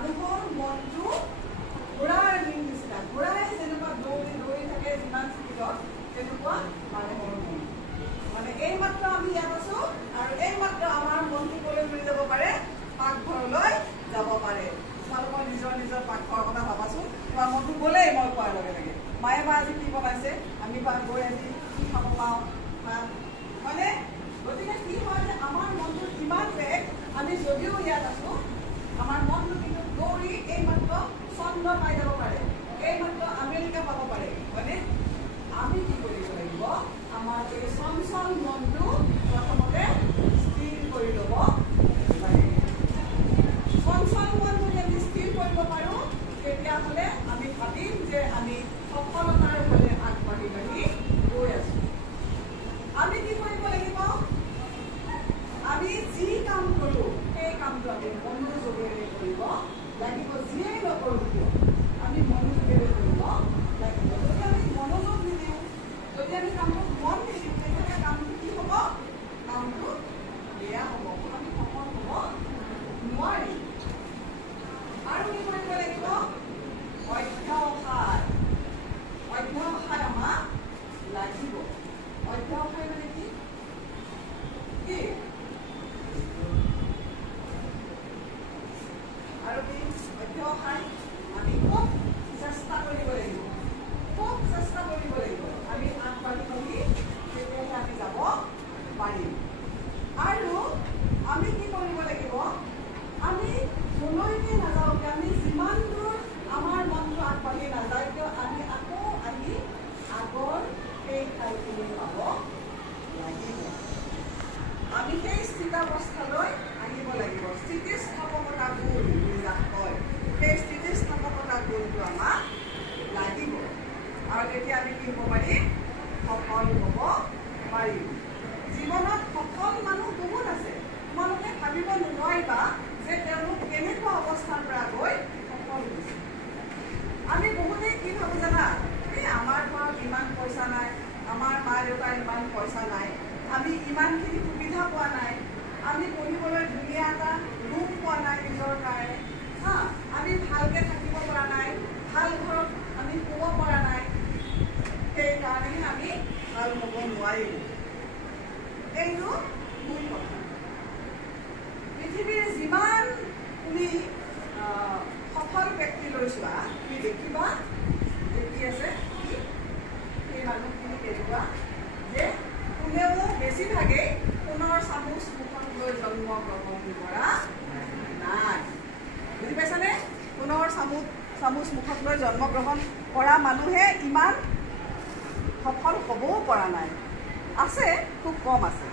মানুহৰ মনটো ঘোঁৰাৰ নিচিনা ঘোঁৰাই যেনেকুৱা দৌৰি দৌৰি থাকে যিমান স্পীডত তেনেকুৱা মানুহৰ মন মানে এইমাত্ৰ আমি ইয়াত আছো আৰু এইমাত্ৰ আমাৰ মনটো কলৈ ঘূৰি যাব পাৰে পাকঘৰলৈ যাব পাৰে তোমালোকৰ নিজৰ নিজৰ পাকঘৰৰ কথা ভাবাচোন তোমাৰ মনটো গ'লেই মই কোৱাৰ লগে লগে মায়ে বা আজি কি বনাইছে আমি বা গৈ আজি কি খাব পাওঁ মানে গতিকে কি হয় যে আমাৰ মনটো ইমান বেগ আমি যদিও ইয়াত আছো আমাৰ মনটো কিন্তু দৌৰি এইমাত্ৰ চন্দ্ৰ পাই যাব পাৰে এইমাত্ৰ আমেৰিকা পাব পাৰে হয়নে আমি কি কৰিব লাগিব আমাৰ এই চঞ্চল মনটো প্ৰথমতে স্থিৰ কৰি ল'ব লাগিব চঞ্চল মন যদি আমি স্থিৰ কৰিব পাৰোঁ তেতিয়াহ'লে আমি ভাবিম যে আমি সফলতাৰ ফালে আগবাঢ়ি বাঢ়ি গৈ আছো আমি কি কৰিব লাগিব আমি যি কাম কৰোঁ সেই কামটো আমি মনোযোগেৰে কৰিব লাগিব যিয়েই নকৰোঁ কিয় আমি মনোযোগেৰে কৰিব লাগিব যদি আমি মনোযোগ নিদিওঁ যদি আমি কামটোত মন নিদিওঁ তেতিয়াহ'লে কামটো কি হ'ব কামটো বেয়া হ'ব আমি সফল হ'ব নোৱাৰিম আৰু কি কৰিব লাগিব অধ্যৱসায় অধ্যৱসায় আমাক লাগিব অধ্যৱসায় মানে কি কি আৰু কি অধ্যৱসায় আমি খুব চেষ্টা কৰিব লাগিব আমি আগবাঢ়ি বাঢ়ি তেতিয়াহে আমি যাব পাৰিম আৰু আমি কি কৰিব লাগিব আমি যলৈকে নাযাওঁকে আমি যিমান দূৰ আমাৰ মনটো আগবাঢ়ি নাযায় কিয় আমি আকৌ আহি আগৰ সেই ঠাইখিনি পাব লাগিব আমি সেই স্থিতাৱস্থালৈ আহিব লাগিব স্থিতিস্থাপকতা গুণ বুলি যাক কয় সেই স্থিতিস্থাপকতা গুণটো আমাক লাগিব আৰু তেতিয়া আমি কি হ'ব পাৰিম সফল হ'ব পাৰিম জীৱনত সফল মানুহ বহুত আছে তোমালোকে ভাবিব নোৱাৰিবা যে তেওঁলোক কেনেকুৱা অৱস্থাৰ পৰা গৈ সফল হৈছে আমি বহুতেই কি ভাবোঁ জানা এই আমাৰ ঘৰত ইমান পইচা নাই আমাৰ মা দেউতাৰ ইমান পইচা নাই আমি ইমানখিনি সুবিধা পোৱা নাই আমি পঢ়িবলৈ ধুনীয়া এটা ৰুম পোৱা নাই নিজৰ কাৰণে আমি ভালকৈ থাকিব পৰা নাই ভাল ঘৰত আমি শুব পৰা নাই সেইকাৰণেহে আমি ভাল হ'ব নোৱাৰিলোঁ এইটো মূল কথা পৃথিৱীৰ যিমান তুমি সফল ব্যক্তিলৈ চোৱা তুমি দেখিবা দেখি আছে সেই মানুহখিনি কেনেকুৱা যে কোনেও বেছিভাগেই সোণৰ চামুচ মুখত লৈ জন্মগ্ৰহণ কৰা নাই বুজি পাইছানে সোণৰ চামুচ মুখত লৈ জন্মগ্ৰহণ কৰা মানুহে ইমান সফল হ'বও পৰা নাই আছে খুব কম আছে